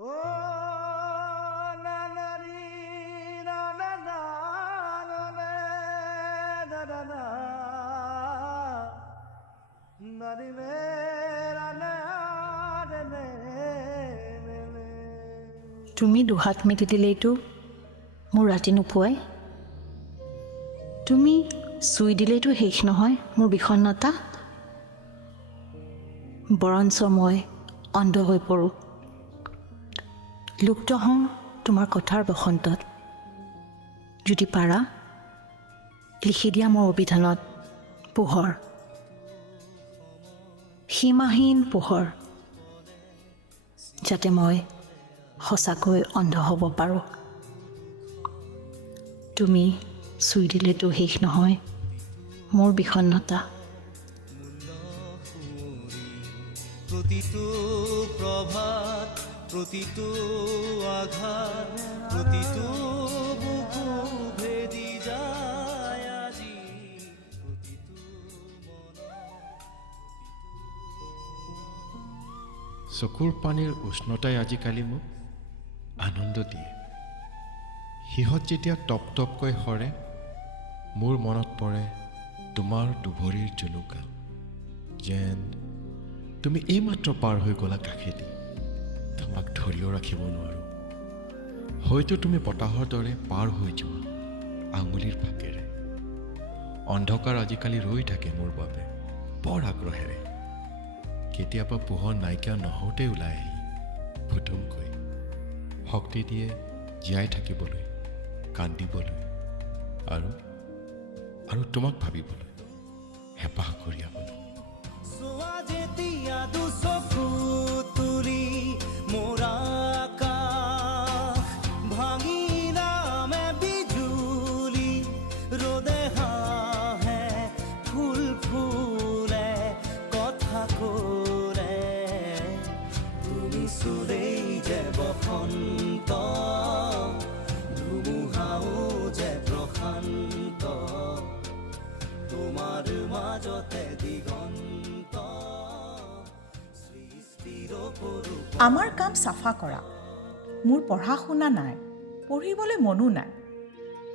তুমি দুহাত মেলি দিলেইতো মোৰ ৰাতি নোপোৱাই। তুমি চুই দিলেইতো শেষ নহয় মোৰ বিষণ্ণতা। বৰঞ্চ মই অন্ধ হৈ পৰোঁ, লুপ্ত হওঁ তোমাৰ কথাৰ বসন্তত। যদি পাৰা লিখি দিয়া মোৰ অভিধানত পোহৰ, সীমাহীন পোহৰ, যাতে মই সঁচাকৈ অন্ধ হ'ব পাৰোঁ। তুমি চুই দিলেতো শেষ নহয় মোৰ বিষণ্ণতা। প্ৰতিটো প্ৰভাত, প্ৰতিটো আঘাত, প্ৰতিটো বুকু ভেদি যায় আজি, প্ৰতিটো চকুৰ পানীৰ উষ্ণতাই আজিকালি মোক আনন্দ দিয়ে। সিহঁত যেতিয়া টপ টপকৈ সৰে মোৰ মনত পৰে তোমাৰ দুভৰিৰ জুনুকা, যেন তুমি এইমাত্ৰ পাৰ হৈ গ'লা কাষেদি, তোমাক ধৰিও ৰাখিব নোৱাৰোঁ। হয়তো তুমি বতাহৰ দৰে পাৰ হৈ যোৱা আঙুলিৰ ফাকেৰে। অন্ধকাৰ আজিকালি ৰৈ থাকে মোৰ বাবে বৰ আগ্ৰহেৰে। কেতিয়াবা পোহৰ নাইকিয়া নহওঁতে ওলাই আহি ফুটুমকৈ শক্তি দিয়ে জীয়াই থাকিবলৈ, কান্দিবলৈ আৰু তোমাক ভাবিবলৈ, হেঁপাহ কঢ়িয়াবলৈ। চোৱা যেতিয়া দুচকু তুলি মোৰ আকাশ ভাঙি নামে বিজুলি, ৰ'দে হাঁহে ফুল ফুলে কথা কৰে, তুমি চুলেই যে বসন্ত, ধুমুহাও যে প্ৰশান্ত, তোমাৰ মাজতে দিগন্ত সৃষ্টিৰ পৰু। আমাৰ কাম চাফা কৰা। মোৰ পঢ়া শুনা নাই, পঢ়িবলৈ মনো নাই।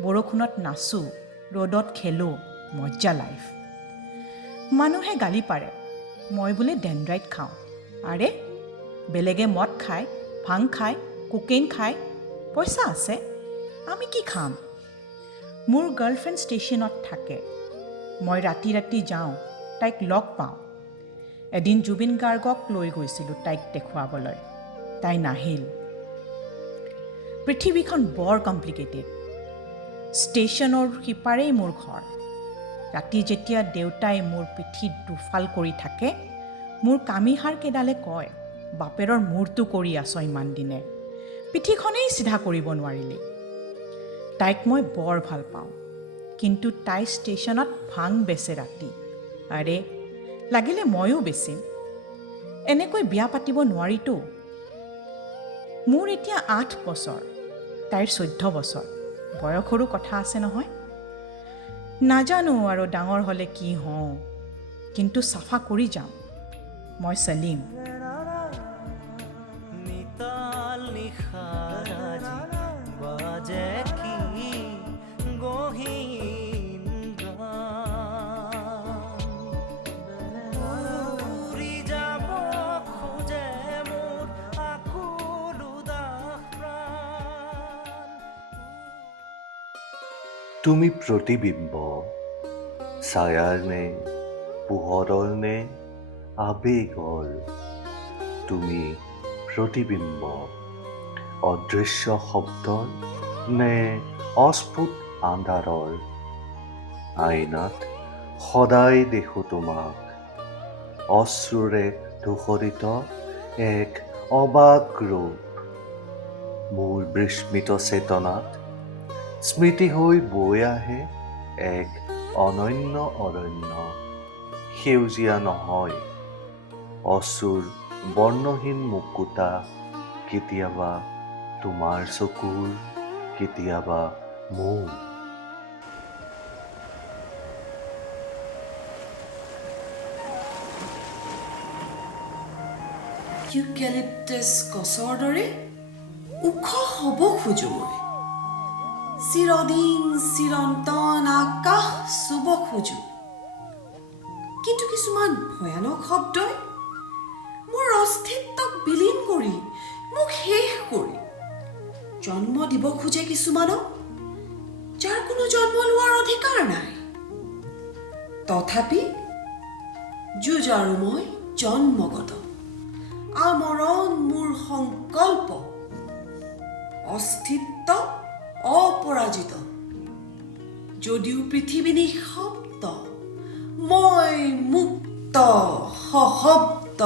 বৰষুণত নাচোঁ, ৰ'দত খেলোঁ, মজ্জা লাইফ। মানুহে গালি পাৰে, মই বোলে ডেনড্ৰাইট খাওঁ। আৰে বেলেগে মদ খায়, ভাং খায়, কোকেইন খায়, পইচা আছে, আমি কি খাম? মোৰ গাৰ্লফ্ৰেণ্ড ষ্টেচনত থাকে। মই ৰাতি ৰাতি যাওঁ, তাইক লগ পাওঁ। এদিন জুবিন গাৰ্গক লৈ গৈছিলোঁ তাইক দেখুৱাবলৈ, তাই নাহিল। পৃথিৱীখন বৰ কমপ্লিকেটেড। ষ্টেচনৰ সিপাৰেই মোৰ ঘৰ। ৰাতি যেতিয়া দেউতাই মোৰ পিঠিত দুফাল কৰি থাকে, মোৰ কামিহাৰ কেইডালে কয়, বাপেৰৰ মূৰটো কৰি আছ ইমান দিনে, পিঠিখনেই চিধা কৰিব নোৱাৰিলি। তাইক মই বৰ ভাল পাওঁ, কিন্তু তাই ষ্টেচনত ভাং বেচে ৰাতি। আৰে লাগিলে ময়ো বেচিম। এনেকৈ বিয়া পাতিব নোৱাৰিতো। মোৰ এতিয়া 8 বছৰ, তাইৰ 14 বছৰ। বয়সৰো কথা আছে নহয়। নাজানো আৰু ডাঙৰ হ'লে কি হওঁ, কিন্তু চাফা কৰি যাম। মই সলীম। নিতাল নিশাৰ আজি বাজে কি গহীন গান, উৰি যাব খোজে মোৰ আকুল উদাস প্ৰাণ। তুমি প্ৰতিবিম্ব, ছায়াৰ নে পোহৰৰ নে আবেগৰ। তুমি প্ৰতিবিম্ব, অদৃশ্য শব্দৰ নে অস্ফুট আন্ধাৰৰ। আইনাত সদায় দেখোঁ তোমাক, অশ্ৰুৰে ধূসৰিত এক অবাক ৰূপ। মোৰ বিস্মৃত চেতনাত স্মৃতি হৈ বৈ আহে এক অনন্য অৰণ্য। সেউজীয়া নহয়, অচুৰ বৰ্ণহীন মুকুতা, কেতিয়াবা তোমাৰ চকুৰ, কেতিয়াবা মোৰ। ইউকেলিপ্টাছ গছৰ দৰে ওখ হ'ব খোজো মই চিৰদিন চিৰন্তন আকাশ চুব খোজো কিন্তু কিছুমান ভয়ানক শব্দই মোৰ অস্তিত্বক বিলীন কৰি মোক শেষ কৰি জন্ম দিব খোজে কিছুমানক যাৰ কোনো জন্ম লোৱাৰ অধিকাৰ নাই তথাপি যুঁজাৰু মই জন্মগত আমৰণ মোৰ সংকল্প অস্তিত্ব অপৰাজিত যদিও পৃথিৱী নিঃশব্দ মই মুক্ত সশব্দ